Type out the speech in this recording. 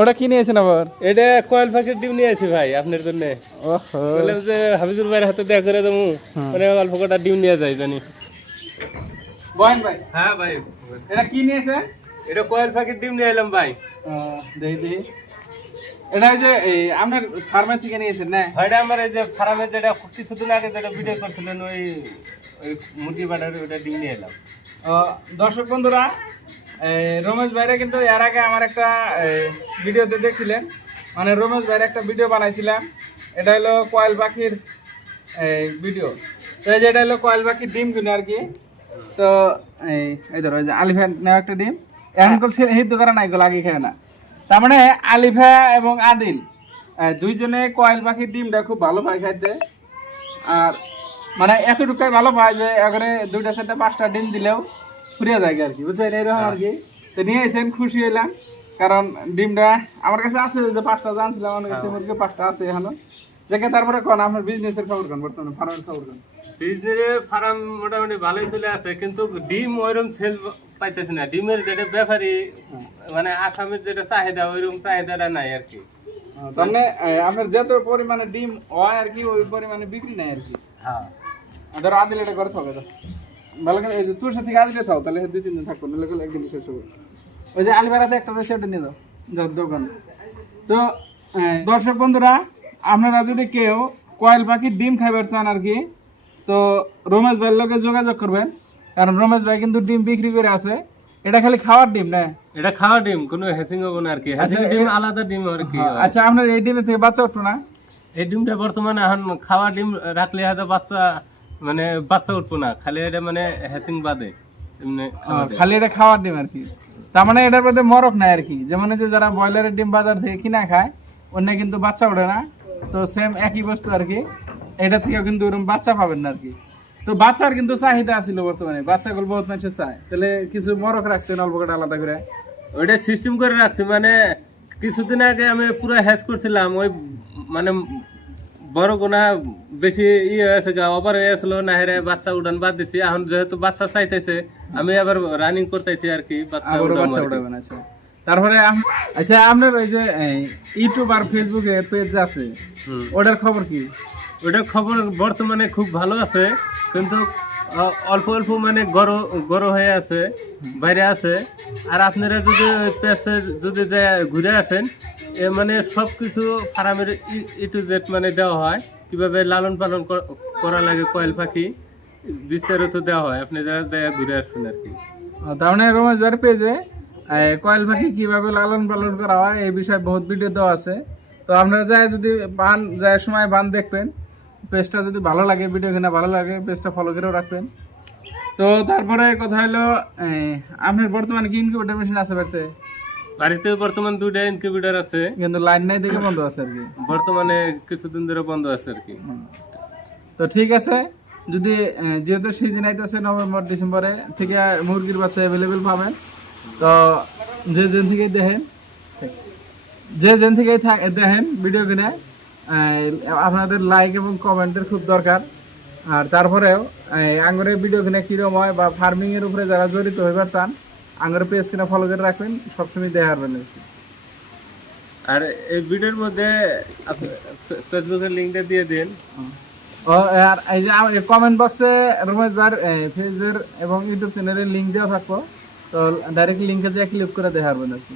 ওটা কি নিয়েছেন আবার? এটা কয়েল পাখির ডিম নিয়ে ভাই আপনার জন্য। যে হাবিজুর ভাইয়ের হাতে দেখা করে দেবো। মানে অল্প কটা ডিম নিয়ে যাই জানি। বহেন ভাই। হ্যাঁ ভাই। এটা কি নিয়েছেন? এটা কয়েল পাখির ডিম নিয়ে এলাম ভাই। দেই দেই এটা যে আপনার ফার্মে থেকে নিয়েছেন না? ভাইটা আমার এই যে ফার্মে যেটা কিছুদিন আগে যেটা ভিডিও করছিলেন ওই ওই মুরগি বাটার ওটা ডিম নিয়ে এলাম। দর্শক বন্ধুরা রমেশ ভাইরা কিন্তু এর আগে আমার একটা ভিডিওতে দেখছিলেন। মানে রমেশ ভাইয়ের একটা ভিডিও বানাইছিলাম। এটা হলো কয়েল পাখির ভিডিও তো এই যে এটা হলো কয়েল পাখির ডিম কিনে আর কি। তো এই ধরো এই যে আলিফা নেওয়া একটা ডিম। এখন করছে হিন্দু করে নাই এগুলো আগে খায় না। তার মানে আলিফা এবং আদিল দুইজনে কয়েল পাখির ডিমটা খুব ভালো পায় খাইতে। আর মানে এতটুকুই ভালো পায় যে এবারে দুইটা চারটা পাঁচটা ডিম দিলেও ফুরিয়ে যায় আর কি বুঝছেন? এরকম আর কি। তো নিয়ে এসেন খুশি হইলাম। কারণ ডিমটা আমার কাছে আছে যে পাঁচটা জানছিলাম আমার কাছে মুরগি পাঁচটা আছে এখনও। দেখে তারপরে কোন আপনার বিজনেসের খবর কোন বর্তমানে? ফার্মের খবর কোন? বিজনেসে ফার্ম মোটামুটি ভালোই চলে আছে কিন্তু ডিম ওইরকম সেল পাইতেছে না। ডিমের যেটা ব্যাপারী মানে আসামের যেটা চাহিদা ওইরকম চাহিদাটা নাই আর কি। মানে আপনার যত পরিমাণে ডিম হয় আর কি ওই পরিমাণে বিক্রি নাই আর কি। হ্যাঁ। ধরো আদিল এটা করে থাকবে তো ভালো করে এই যে তোর সাথে আদিলে থাও তাহলে দুই তিন দিন থাকব নাহলে একদিন শেষ হবে। ওই যে আলিবারাতে একটা রয়েছে ওটা নিয়ে দাও যাও দোকান। তো দর্শক বন্ধুরা আপনারা যদি কেউ কয়েল পাখির ডিম খাইবার চান আর কি তো রমেশ ভাইয়ের লোকে যোগাযোগ করবেন। কারণ রমেশ ভাই কিন্তু ডিম বিক্রি করে আছে। এটা খালি খাওয়ার ডিম না? এটা খাওয়ার ডিম কোনো হ্যাসিং হবে না আর কি। হ্যাসিং ডিম আলাদা ডিম আর কি আচ্ছা আপনার এই ডিমের থেকে বাচ্চা উঠতো না? এই ডিমটা বর্তমানে এখন খাওয়ার ডিম রাখলে হয়তো বাচ্চা মানে বাচ্চা উঠবো না। খালি এটা মানে হ্যাসিং বাদে। খালি এটা খাওয়ার ডিম আর কি। তার মানে এটার মধ্যে মরক নাই আর কি। যেমন যে যারা ব্রয়লারের ডিম বাজার থেকে কিনা খায় অন্য কিন্তু বাচ্চা ওঠে না। তো সেম একই বস্তু আর কি। এটা থেকেও কিন্তু ওরকম বাচ্চা পাবেন না আর কি তো বাচ্চার কিন্তু চাহিদা ছিল বর্তমানে। বাচ্চাগুলো বহুত মানুষে চায়। তাহলে কিছু মরক রাখছেন অল্প করে আলাদা করে। ওইটা সিস্টেম করে রাখছি মানে কিছুদিন আগে আমি পুরো হ্যাস করছিলাম ওই মানে বড় গোনা বেশি ইয়ে হয়েছে গা ওভার হয়ে আসলো না হেরে বাচ্চা উড়ান বাদ দিছি। এখন যেহেতু বাচ্চা চাইতেছে আমি আবার রানিং করতেছি আর কি বাচ্চা আবারও তারপরে আচ্ছা আপনার ওই যে ইউটিউব আর ফেসবুকে পেজ আছে ওটার খবর কি? ওটার খবর বর্তমানে খুব ভালো আছে কিন্তু অল্প অল্প মানে গরো গরো হয়ে আছে বাইরে আছে। আর আপনারা যদি পেছে যদি যায় ঘুরে আসেন এ মানে সব কিছু ফার্মের ই টু জেড মানে দেওয়া হয়। কীভাবে লালন পালন কর- লাগে কয়েল পাখি বিস্তারিত দেওয়া হয়। আপনি যারা যায় ঘুরে আসবেন আর কি। তার মানে ভাইয়ের পেজে কয়েল পাখি কীভাবে লালন পালন করা হয় এই বিষয়ে বহুত ভিডিও দেওয়া আছে। তো আপনারা যায় যদি বান যায় সময় বান দেখবেন। পেজটা যদি ভালো লাগে ভিডিও কিনা ভালো লাগে পেজটা ফলো করেও রাখবেন। তো তারপরে কথা হলো আপনার বর্তমানে কি ইনকিউবেটর মেশিন আছে বাড়িতে? বাড়িতে বর্তমান দুইটা ইনকিউবেটার আছে। কিন্তু লাইন নাই দেখে বন্ধ আছে আর কি। বর্তমানে কিছুদিন ধরে বন্ধ আছে আর কি। তো ঠিক আছে যদি যেহেতু সিজন আইতেছে নভেম্বর ডিসেম্বরে থেকে মুরগির বাচ্চা অ্যাভেলেবেল পাবেন। তো যে যেন থেকে দেখেন যে যেন থেকে দেখেন ভিডিও কিনে আপনাদের লাইক এবং কমেন্টের খুব দরকার। আর তারপরেও আঙ্গুরের ভিডিও কিনে কীরকম হয় বা ফার্মিংয়ের উপরে যারা জড়িত হইবার চান আঙ্গুরের পেজ কিনা ফলো করে রাখবেন সবসময় দেখা পারবেন আর এই ভিডিওর মধ্যে ফেসবুকের লিঙ্কটা দিয়ে দিন। ও আর এই যে কমেন্ট বক্সে রমেশ ফেসের এবং ইউটিউব চ্যানেলের লিঙ্ক দেওয়া থাকব। তো ডাইরেক্ট লিঙ্কে যে ক্লিক করে দেখা পারবেন কি।